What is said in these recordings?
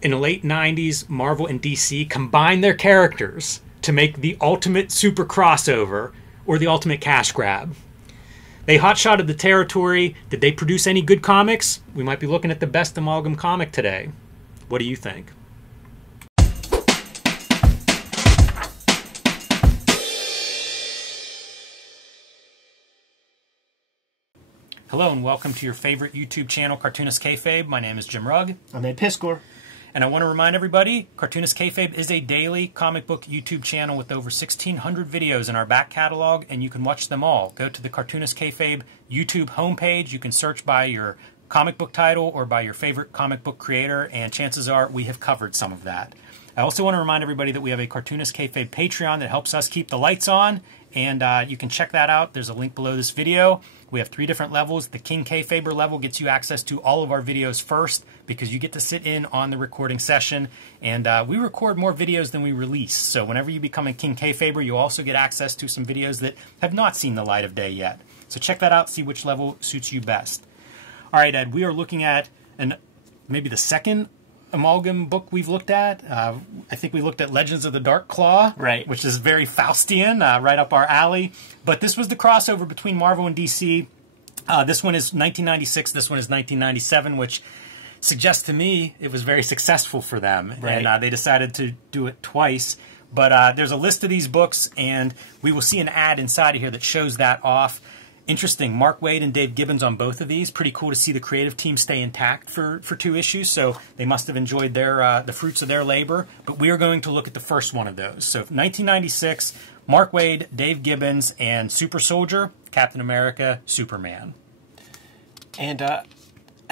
in the late 90s, Marvel and DC combined their characters to make the ultimate super crossover, or the ultimate cash grab. They hotshotted the territory. Did they produce any good comics? We might be looking at the best amalgam comic today. What do you think? Hello and welcome to your favorite YouTube channel, Cartoonist Kayfabe. My name is Jim Rugg. I'm Ed Piskor. And I want to remind everybody, Cartoonist Kayfabe is a daily comic book YouTube channel with over 1,600 videos in our back catalog, and you can watch them all. Go to the Cartoonist Kayfabe YouTube homepage. You can search by your comic book title or by your favorite comic book creator, and chances are we have covered some of that. I also want to remind everybody that we have a Cartoonist Kayfabe Patreon that helps us keep the lights on, and you can check that out. There's a link below this video. We have 3 different levels. The King Kayfaber level gets you access to all of our videos first because you get to sit in on the recording session, and we record more videos than we release. So whenever you become a King Kayfaber, you also get access to some videos that have not seen the light of day yet. So check that out, see which level suits you best. All right, Ed, we are looking at maybe the second amalgam book we've looked at. I think we looked at Legends of the Dark Claw, right, which is very Faustian, right up our alley. But this was the crossover between Marvel and DC. This one is 1996, this one is 1997, which suggests to me it was very successful for them. Right. And they decided to do it twice. But there's a list of these books, and we will see an ad inside of here that shows that off. Interesting, Mark Waid and Dave Gibbons on both of these. Pretty cool to see the creative team stay intact for 2 issues, so they must have enjoyed their the fruits of their labor. But we are going to look at the first one of those. So 1996, Mark Waid, Dave Gibbons, and Super Soldier, Captain America, Superman. And I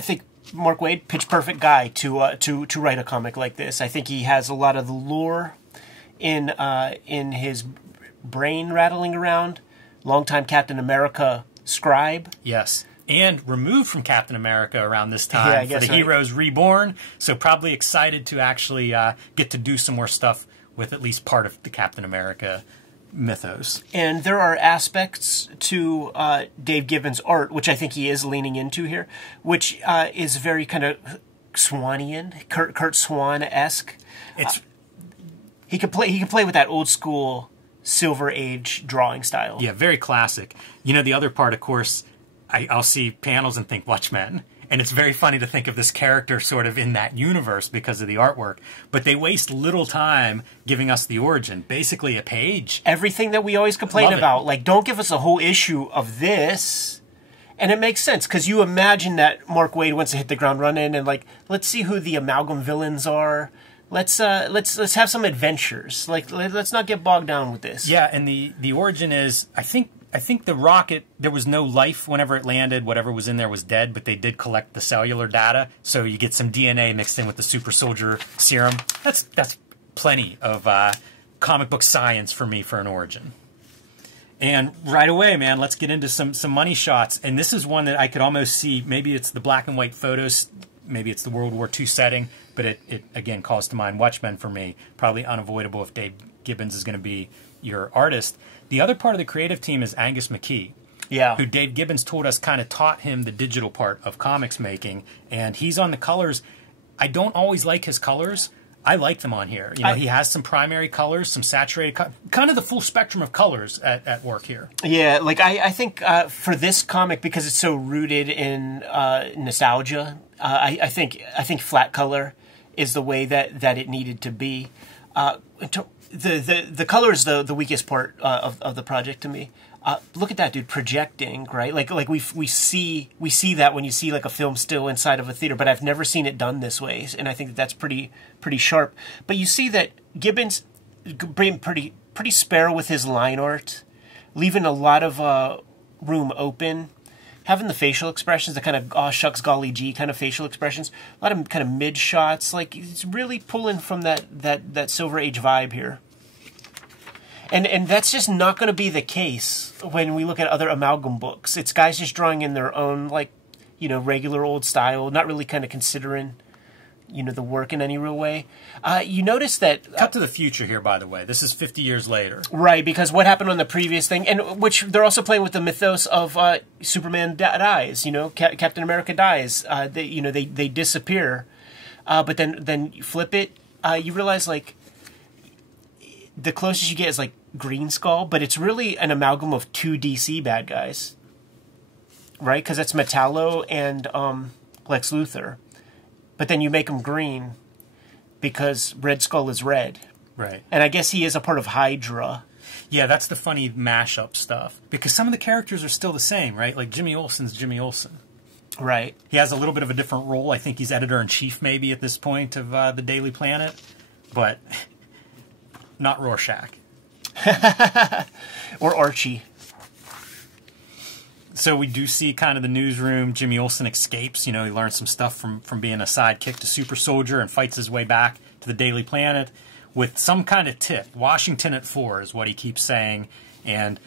think Mark Waid, pitch perfect guy to write a comic like this. I think he has a lot of the lore in his brain rattling around. Longtime Captain America scribe. Yes. And removed from Captain America around this time, yeah, I guess, for the Heroes Reborn. So probably excited to actually get to do some more stuff with at least part of the Captain America mythos. And there are aspects to Dave Gibbons' art, which I think he is leaning into here, which is very kind of Swanian, Kurt Swan-esque. He could play with that old school Silver Age drawing style. Yeah, very classic. You know, the other part, of course, I'll see panels and think Watchmen. And it's very funny to think of this character sort of in that universe because of the artwork. But they waste little time giving us the origin. Basically a page. Everything that we always complain about. Like, don't give us a whole issue of this. And it makes sense, because you imagine that Mark Waid wants to hit the ground running and, like, let's see who the amalgam villains are. Let's have some adventures. Like, let's not get bogged down with this. Yeah, and the origin is, I think the rocket, there was no life whenever it landed. Whatever was in there was dead, but they did collect the cellular data, so you get some DNA mixed in with the super soldier serum. That's plenty of comic book science for me for an origin. And right away, man, let's get into some money shots. And this is one that I could almost see. Maybe it's the black and white photos. Maybe it's the World War II setting, but it again calls to mind Watchmen for me. Probably unavoidable if Dave Gibbons is going to be your artist. The other part of the creative team is Angus McKee, yeah, who Dave Gibbons told us kind of taught him the digital part of comics making, and he's on the colors. I don't always like his colors. I like them on here. You know, he has some primary colors, some saturated, kind of the full spectrum of colors at work here. Yeah, like I think for this comic, because it's so rooted in nostalgia, I think flat color is the way that it needed to be. The color is the weakest part of the project to me. Look at that dude projecting, right? Like we see that when you see like a film still inside of a theater, but I've never seen it done this way, and I think that's pretty sharp. But you see that Gibbons being pretty spare with his line art, leaving a lot of room open, having the facial expressions, the kind of aw shucks golly gee kind of facial expressions, a lot of kind of mid shots. Like he's really pulling from that Silver Age vibe here. And that's just not going to be the case when we look at other amalgam books. It's guys just drawing in their own, like, you know, regular old style, not really kind of considering, you know, the work in any real way. You notice that... Cut to the future here, by the way. This is 50 years later. Right, because what happened on the previous thing, and which they're also playing with the mythos of Superman dies, you know, Captain America dies. They disappear. But then you flip it, you realize like the closest you get is like Green Skull, but it's really an amalgam of two DC bad guys, right? Because it's Metallo and Lex Luthor, but then you make them green because Red Skull is red, right? And I guess he is a part of Hydra. Yeah, that's the funny mashup stuff because some of the characters are still the same, right? Like Jimmy Olsen's Jimmy Olsen. Right. He has a little bit of a different role. I think he's editor-in-chief maybe at this point of the Daily Planet, but not Rorschach. Or Archie. So we do see kind of the newsroom. Jimmy Olsen escapes. You know, he learns some stuff from being a sidekick to Super Soldier and fights his way back to the Daily Planet with some kind of tip. Washington at 4 is what he keeps saying. And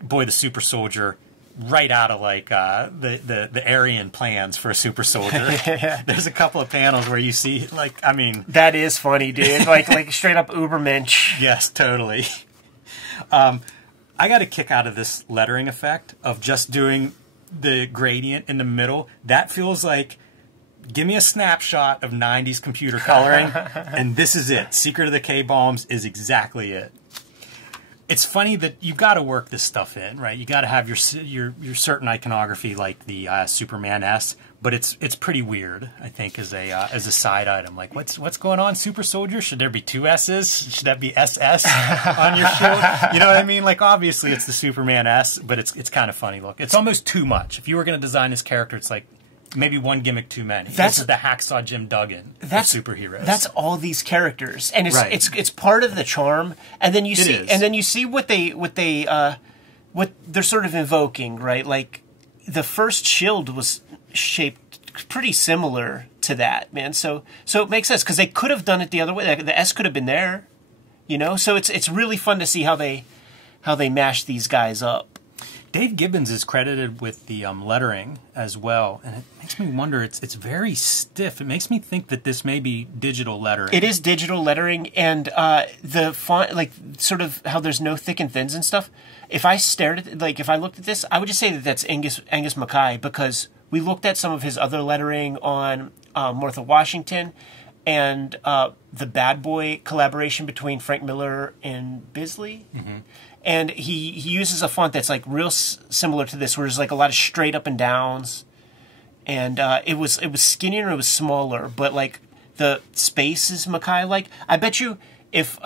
boy, the Super Soldier... right out of like the Aryan plans for a super soldier. Yeah. There's a couple of panels where you see like, I mean, that is funny, dude. like straight up Ubermensch. Yes, totally. I got a kick out of this lettering effect of just doing the gradient in the middle. That feels like, give me a snapshot of 90s computer coloring, and this is it. Secret of the K-Bombs is exactly it. It's funny that you've got to work this stuff in, right? You got to have your certain iconography, like the Superman S, but it's pretty weird, I think, as a side item. Like, what's going on, Super Soldier? Should there be 2 S's? Should that be SS on your shield? You know what I mean? Like, obviously, it's the Superman S, but it's kind of funny. Look, it's almost too much. If you were going to design this character, it's like maybe one gimmick too many. This is the Hacksaw Jim Duggan of superheroes. That's all these characters, and Right. it's part of the charm. And then you see what they're sort of invoking, right? Like the first Shield was shaped pretty similar to that, man. So it makes sense because they could have done it the other way. Like, the S could have been there, you know. So it's really fun to see how they mash these guys up. Dave Gibbons is credited with the lettering as well, and it makes me wonder. It's very stiff. It makes me think that this may be digital lettering. It is digital lettering, and the font, like sort of how there's no thick and thins and stuff. If I stared at, like, if I looked at this, I would just say that that's Angus Mackay, because we looked at some of his other lettering on Martha Washington, and the Bad Boy collaboration between Frank Miller and Bisley. Mm-hmm. And he uses a font that's like real similar to this, where there's like a lot of straight up and downs, and it was skinnier, it was smaller, but like the space is Mackay like. I bet you if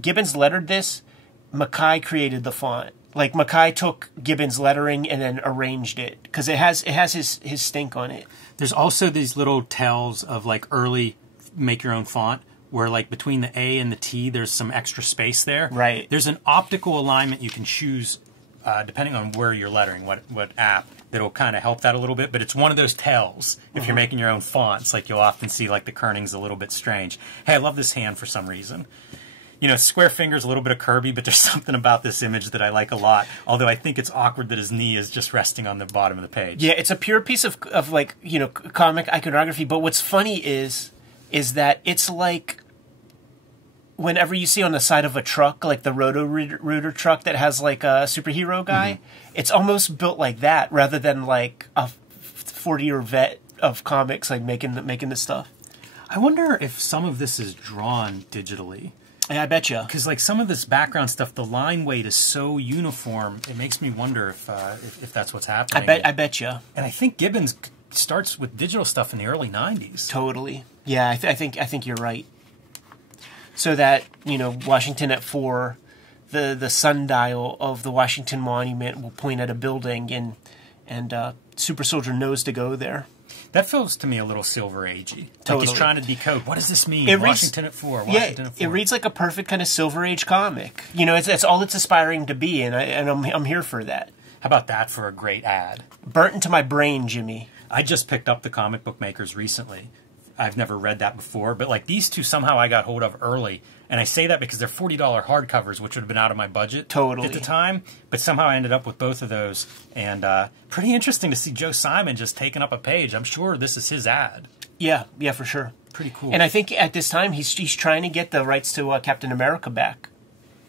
Gibbons lettered this, Mackay created the font. Like Mackay took Gibbons' lettering and then arranged it because it has his stink on it. There's also these little tells of like early make your own font, where like between the A and the T, there's some extra space there. Right. There's an optical alignment you can choose depending on where you're lettering, what app, that'll kind of help that a little bit. But it's one of those tells if you're making your own fonts. Like you'll often see like the kerning's a little bit strange. Hey, I love this hand for some reason. You know, square fingers, a little bit of Kirby, but there's something about this image that I like a lot. Although I think it's awkward that his knee is just resting on the bottom of the page. Yeah, it's a pure piece of like, you know, comic iconography. But what's funny is that it's like, whenever you see on the side of a truck, like the Roto-Rooter truck that has like a superhero guy, it's almost built like that rather than like a 40-year vet of comics like making this stuff. I wonder if some of this is drawn digitally. Yeah, I bet you. Because like some of this background stuff, the line weight is so uniform. It makes me wonder if that's what's happening. I bet you. And I think Gibbons starts with digital stuff in the early '90s. Totally. Yeah, I think you're right. So that, you know, Washington at 4, the sundial of the Washington Monument will point at a building, and Super Soldier knows to go there. That feels to me a little Silver Agey. Totally. Like he's trying to decode, what does this mean? Washington at 4. Washington at 4. It reads like a perfect kind of Silver Age comic. You know, that's all it's aspiring to be, and I'm here for that. How about that for a great ad? Burnt into my brain, Jimmy. I just picked up The Comic Book Makers recently. I've never read that before, but like these two somehow I got hold of early. And I say that because they're $40 hardcovers, which would have been out of my budget at the time. But somehow I ended up with both of those. And pretty interesting to see Joe Simon just taking up a page. I'm sure this is his ad. Yeah, for sure. Pretty cool. And I think at this time he's trying to get the rights to Captain America back.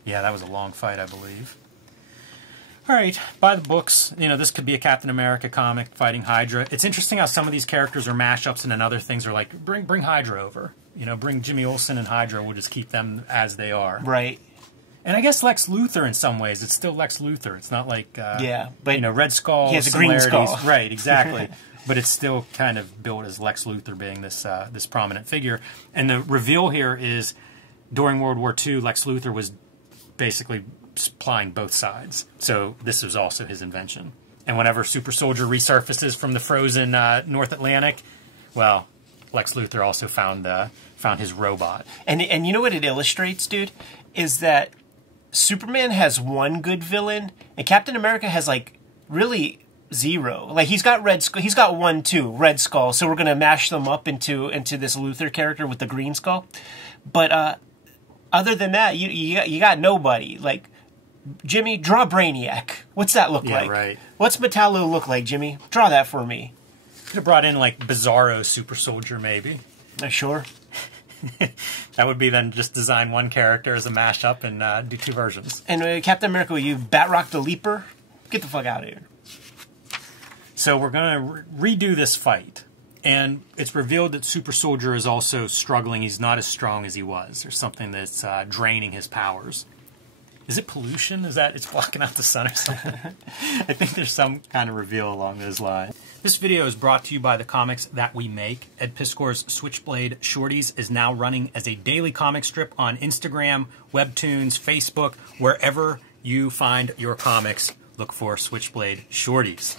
Yeah, that was a long fight, I believe. All right, buy the books. You know, this could be a Captain America comic fighting Hydra. It's interesting how some of these characters are mashups, and then other things are like, bring Hydra over. You know, bring Jimmy Olsen and Hydra. We'll just keep them as they are. Right. And I guess Lex Luthor in some ways, it's still Lex Luthor. It's not like, but you know, Red Skull. He has a green skull. Right, exactly. But it's still kind of built as Lex Luthor being this this prominent figure. And the reveal here is, during World War II, Lex Luthor was basically supplying both sides. So this was also his invention. And whenever Super Soldier resurfaces from the frozen North Atlantic, well, Lex Luthor also found his robot. And you know what it illustrates, dude? Is that Superman has one good villain, and Captain America has, like, really zero. Like, he's got one too, Red Skull, so we're gonna mash them up into this Luthor character with the Green Skull. But other than that, you got nobody. Like, Jimmy, draw Brainiac. What's that look like? Right. What's Metallo look like, Jimmy? Draw that for me. Could have brought in, like, Bizarro Super Soldier, maybe. Sure. That would be then just design one character as a mashup and do two versions. And Captain America, will you Batroc the Leaper? Get the fuck out of here. So we're going to redo this fight. And it's revealed that Super Soldier is also struggling. He's not as strong as he was. There's something that's draining his powers. Is it pollution? Is that it's blocking out the sun or something? I think there's some kind of reveal along those lines. This video is brought to you by the comics that we make. Ed Piskor's Switchblade Shorties is now running as a daily comic strip on Instagram, Webtoons, Facebook, wherever you find your comics. Look for Switchblade Shorties.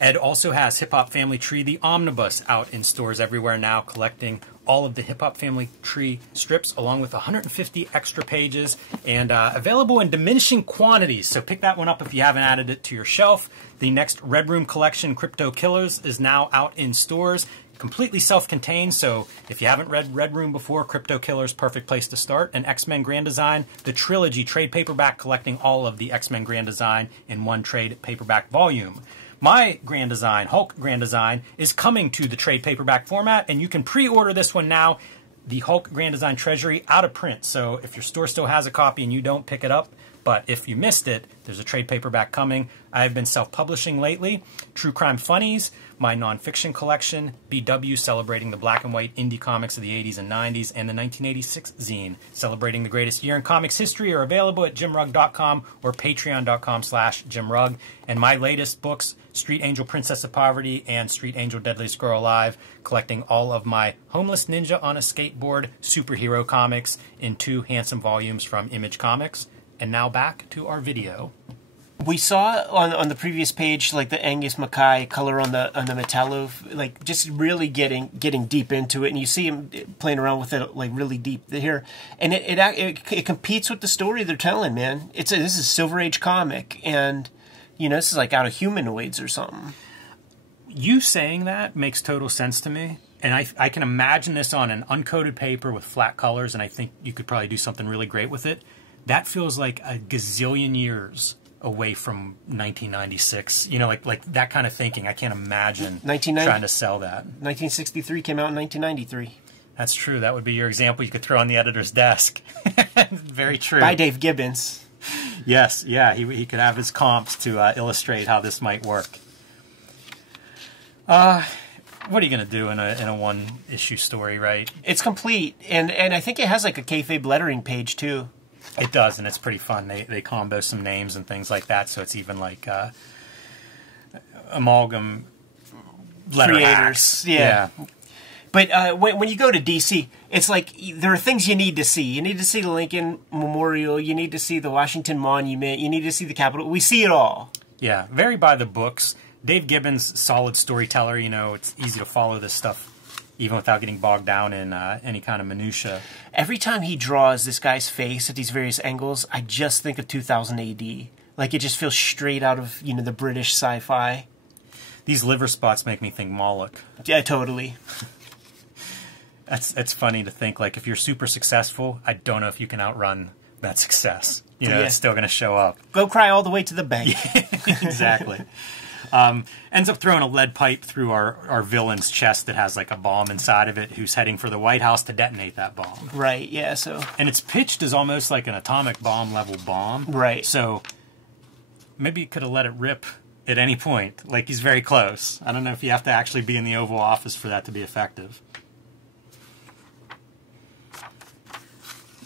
Ed also has Hip Hop Family Tree, the Omnibus, out in stores everywhere now, collecting all of the Hip Hop Family Tree strips, along with 150 extra pages, and available in diminishing quantities. So pick that one up if you haven't added it to your shelf. The next Red Room collection, Crypto Killers, is now out in stores. Completely self-contained, so if you haven't read Red Room before, Crypto Killers, perfect place to start. And X-Men Grand Design, the trilogy trade paperback, collecting all of the X-Men Grand Design in one trade paperback volume. My Grand Design, Hulk Grand Design, is coming to the trade paperback format, and you can pre-order this one now. The Hulk Grand Design Treasury, out of print, so if your store still has a copy and you don't, pick it up. But if you missed it, there's a trade paperback coming. I've been self-publishing lately. True Crime Funnies, my nonfiction collection, BW, celebrating the black and white indie comics of the 80s and 90s, and the 1986 zine, celebrating the greatest year in comics history, are available at jimrugg.com or patreon.com/jimrugg. And my latest books, Street Angel Princess of Poverty and Street Angel Deadliest Girl Alive, collecting all of my Homeless Ninja on a Skateboard superhero comics in 2 handsome volumes from Image Comics. And now back to our video. We saw on the previous page, like, the Angus Mackay color on the Metallo, like, just really getting deep into it, and you see him playing around with it, like, really deep here, and it competes with the story they're telling, man. This is a Silver Age comic, and you know, this is like out of Humanoids or something. You saying that makes total sense to me. And I can imagine this on an uncoated paper with flat colors, and I think you could probably do something really great with it. That feels like a gazillion years away from 1996. You know, like that kind of thinking. I can't imagine trying to sell that. 1963 came out in 1993. That's true. That would be your example you could throw on the editor's desk. Very true. By Dave Gibbons. Yes, yeah. He could have his comps to illustrate how this might work. What are you going to do in a one-issue story, right? It's complete, and I think it has like a kayfabe lettering page too. It does, and it's pretty fun. They combo some names and things like that, so it's even like amalgam letter creators. Hacks. Yeah. But when you go to DC, it's like there are things you need to see. You need to see the Lincoln Memorial. You need to see the Washington Monument. You need to see the Capitol. We see it all. Yeah, very by the books. Dave Gibbons, solid storyteller. You know, it's easy to follow this stuff even without getting bogged down in any kind of minutia. Every time he draws this guy's face at these various angles, I just think of 2000 AD. Like, it just feels straight out of, you know, the British sci-fi. These liver spots make me think Moloch. Yeah, totally. It's funny to think, like, if you're super successful, I don't know if you can outrun that success. You know, It's still going to show up. Go cry all the way to the bank. Exactly. Ends up throwing a lead pipe through our villain's chest that has like a bomb inside of it, who's heading for the White House to detonate that bomb. Right, yeah, so... And it's pitched as almost like an atomic bomb level bomb. Right. So maybe he could have let it rip at any point. Like, he's very close. I don't know if you have to actually be in the Oval Office for that to be effective.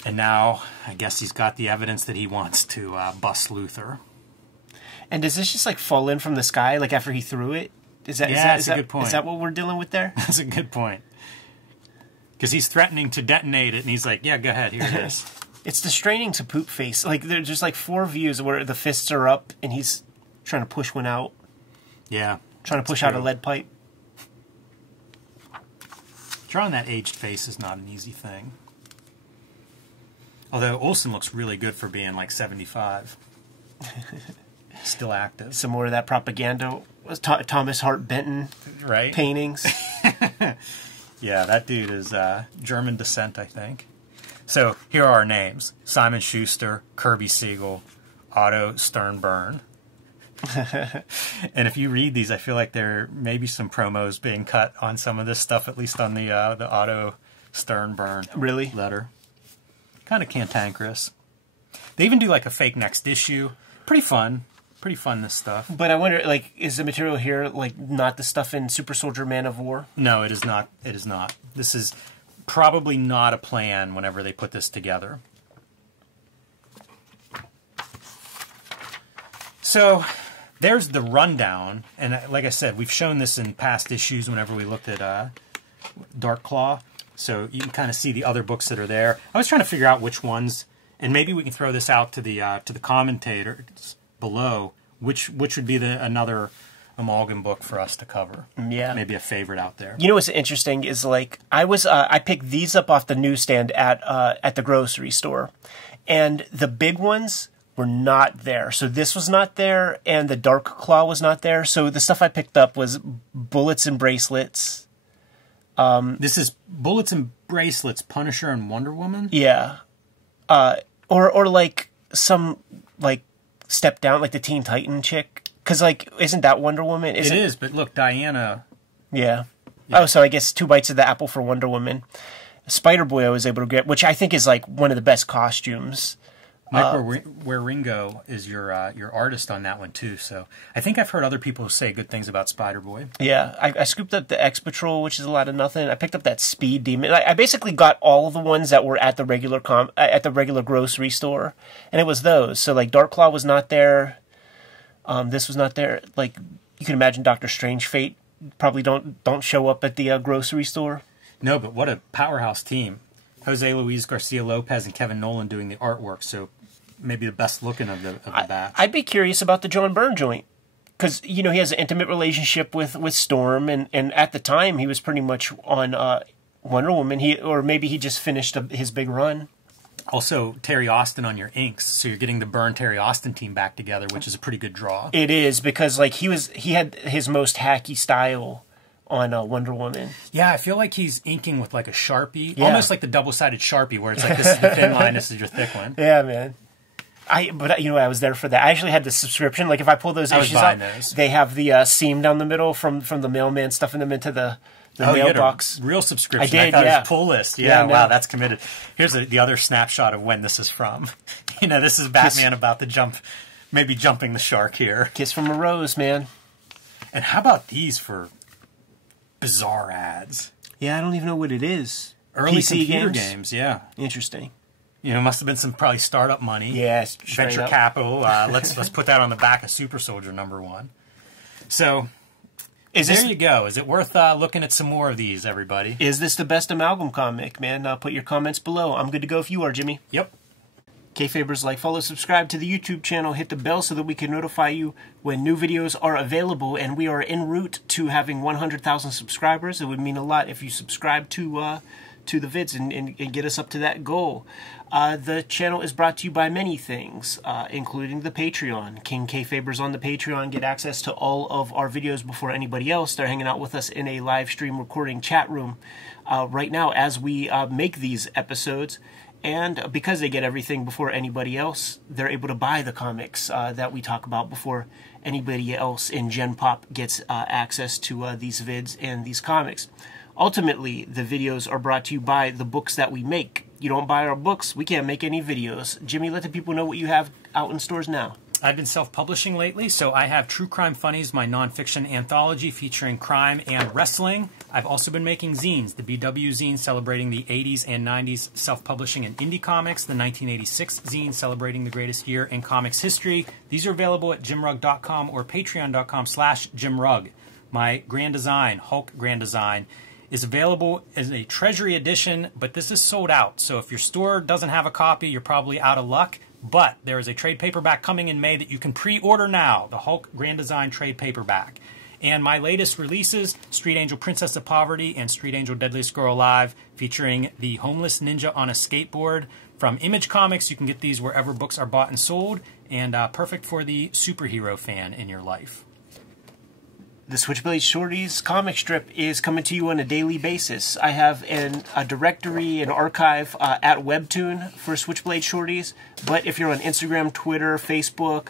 And now, I guess he's got the evidence that he wants to bust Luthor. And does this just, like, fall in from the sky, like, after he threw it? That's a good point. Is that what we're dealing with there? That's a good point. Because he's threatening to detonate it, and he's like, yeah, go ahead, here it is. It's the straining to poop face. Like, there's just, like, 4 views where the fists are up, and he's trying to push one out. Yeah. Trying to push out a lead pipe. Drawing that aged face is not an easy thing. Although Olsen looks really good for being, like, 75. Still active. Some more of that propaganda. Thomas Hart Benton paintings. Yeah, that dude is German descent, I think. So here are our names: Simon Schuster, Kirby Siegel, Otto Sternbern. And if you read these, I feel like there may be some promos being cut on some of this stuff, at least on the Otto Sternbern letter. Kind of cantankerous. They even do like a fake next issue. Pretty fun. Pretty fun, this stuff. But I wonder, like, is the material here, like, not the stuff in Super Soldier Man of War? No, it is not. It is not. This is probably not a plan whenever they put this together. So, there's the rundown. And like I said, we've shown this in past issues whenever we looked at Dark Claw. So you can kind of see the other books that are there. I was trying to figure out which ones, and maybe we can throw this out to the commentators below, which would be another amalgam book for us to cover. Yeah, maybe a favorite out there. You know what's interesting is, like, I picked these up off the newsstand at the grocery store, and the big ones were not there. So this was not there, and the Dark Claw was not there. So the stuff I picked up was Bullets and Bracelets. This is Bullets and Bracelets, Punisher and Wonder Woman. Yeah, or like some like step down, like the Teen Titan chick, because, like, isn't that Wonder Woman? It is, but look, Diana. Yeah. Oh, so I guess 2 bites of the apple for Wonder Woman. Spider Boy I was able to get, which I think is, like, one of the best costumes. Mike Waringo is your artist on that one too. So I think I've heard other people say good things about Spider-Boy. Yeah, I scooped up the X Patrol, which is a lot of nothing. I picked up that Speed Demon. I basically got all of the ones that were at the regular grocery store, and it was those. So, like, Dark Claw was not there. This was not there. Like, you can imagine Doctor Strange Fate probably don't show up at the grocery store. No, but what a powerhouse team. Jose Luis Garcia Lopez and Kevin Nolan doing the artwork, so maybe the best looking of the batch. I'd be curious about the John Byrne joint, because, you know, he has an intimate relationship with Storm, and at the time he was pretty much on Wonder Woman. Or maybe he just finished his big run. Also, Terry Austin on your inks, so you're getting the Byrne Terry Austin team back together, which is a pretty good draw. It is, because, like, he had his most hacky style on Wonder Woman. Yeah, I feel like he's inking with, like, a Sharpie, almost like the double-sided Sharpie, where it's like, this is your thin line, this is your thick one. Yeah, man. But you know, I was there for that. I actually had the subscription. Like, if I pull those issues out, they have the seam down the middle from the mailman stuffing them into the mailbox. Real subscription. I did. thought Yeah. it was pull list. Yeah, wow, that's committed. Here's the other snapshot of when this is from. You know, this is Batman about to jump, maybe jumping the shark here. Kiss from a Rose, man. And how about these for bizarre ads? Yeah, I don't even know what it is. Early PC computer games, yeah. Interesting. You know, it must have been some probably startup money. Yeah, venture capital. Let's put that on the back of Super Soldier #1. So, there you go. Is it worth looking at some more of these, everybody? Is this the best amalgam comic, man? Put your comments below. I'm good to go if you are, Jimmy. Yep. Kayfabers, like, follow, subscribe to the YouTube channel, hit the bell so that we can notify you when new videos are available, and we are en route to having 100,000 subscribers. It would mean a lot if you subscribe to the vids and get us up to that goal. The channel is brought to you by many things, including the Patreon. King Kayfabers on the Patreon get access to all of our videos before anybody else. They're hanging out with us in a live stream recording chat room right now as we make these episodes. And because they get everything before anybody else, they're able to buy the comics that we talk about before anybody else in Gen Pop gets access to these vids and these comics. Ultimately, the videos are brought to you by the books that we make. You don't buy our books, we can't make any videos. Jimmy, let the people know what you have out in stores now. I've been self-publishing lately, so I have True Crime Funnies, my nonfiction anthology featuring crime and wrestling. I've also been making zines, the BW zine celebrating the 80s and 90s self-publishing and indie comics, the 1986 zine celebrating the greatest year in comics history. These are available at jimrugg.com or patreon.com/jimrugg. My Grand Design, Hulk Grand Design, is available as a Treasury edition, but this is sold out. So if your store doesn't have a copy, you're probably out of luck. But there is a trade paperback coming in May that you can pre-order now, the Hulk Grand Design trade paperback. And my latest releases, Street Angel Princess of Poverty and Street Angel Deadliest Girl Alive, featuring the homeless ninja on a skateboard. From Image Comics, you can get these wherever books are bought and sold, and perfect for the superhero fan in your life. The Switchblade Shorties comic strip is coming to you on a daily basis. I have a directory, an archive at Webtoon for Switchblade Shorties, but if you're on Instagram, Twitter, Facebook,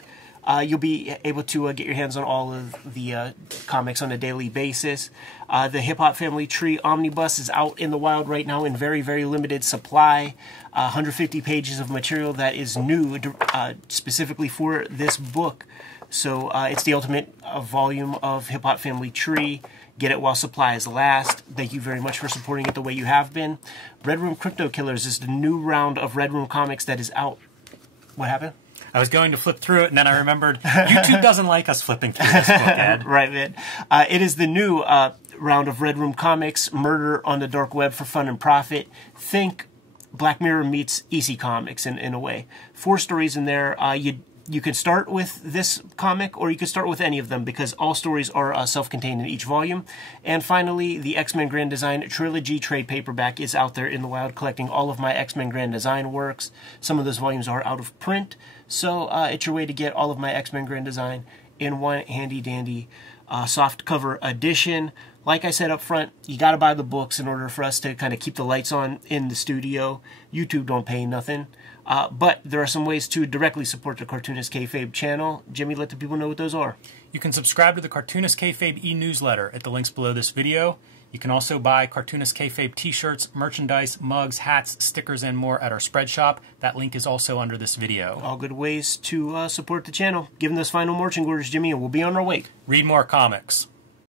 you'll be able to get your hands on all of the comics on a daily basis. The Hip Hop Family Tree Omnibus is out in the wild right now in very, very limited supply. 150 pages of material that is new specifically for this book. So it's the ultimate volume of Hip Hop Family Tree. Get it while supplies last. Thank you very much for supporting it the way you have been. Red Room Crypto Killers is the new round of Red Room comics that is out. What happened? I was going to flip through it, and then I remembered YouTube doesn't like us flipping through this book, Ed. Right, man. It is the new round of Red Room Comics, Murder on the Dark Web for Fun and Profit. Think Black Mirror meets EC Comics in a way. 4 stories in there. You could start with this comic, or you could start with any of them, because all stories are self-contained in each volume. And finally, the X-Men Grand Design Trilogy trade paperback is out there in the wild, collecting all of my X-Men Grand Design works. Some of those volumes are out of print, so it's your way to get all of my X-Men Grand Design in one handy-dandy soft cover edition. Like I said up front, you got to buy the books in order for us to kind of keep the lights on in the studio. YouTube don't pay nothing. But there are some ways to directly support the Cartoonist Kayfabe channel. Jimmy, let the people know what those are. You can subscribe to the Cartoonist Kayfabe e-newsletter at the links below this video. You can also buy Cartoonist Kayfabe t-shirts, merchandise, mugs, hats, stickers, and more at our spread shop. That link is also under this video. All good ways to support the channel. Give them those final marching orders, Jimmy, and we'll be on our way. Read more comics.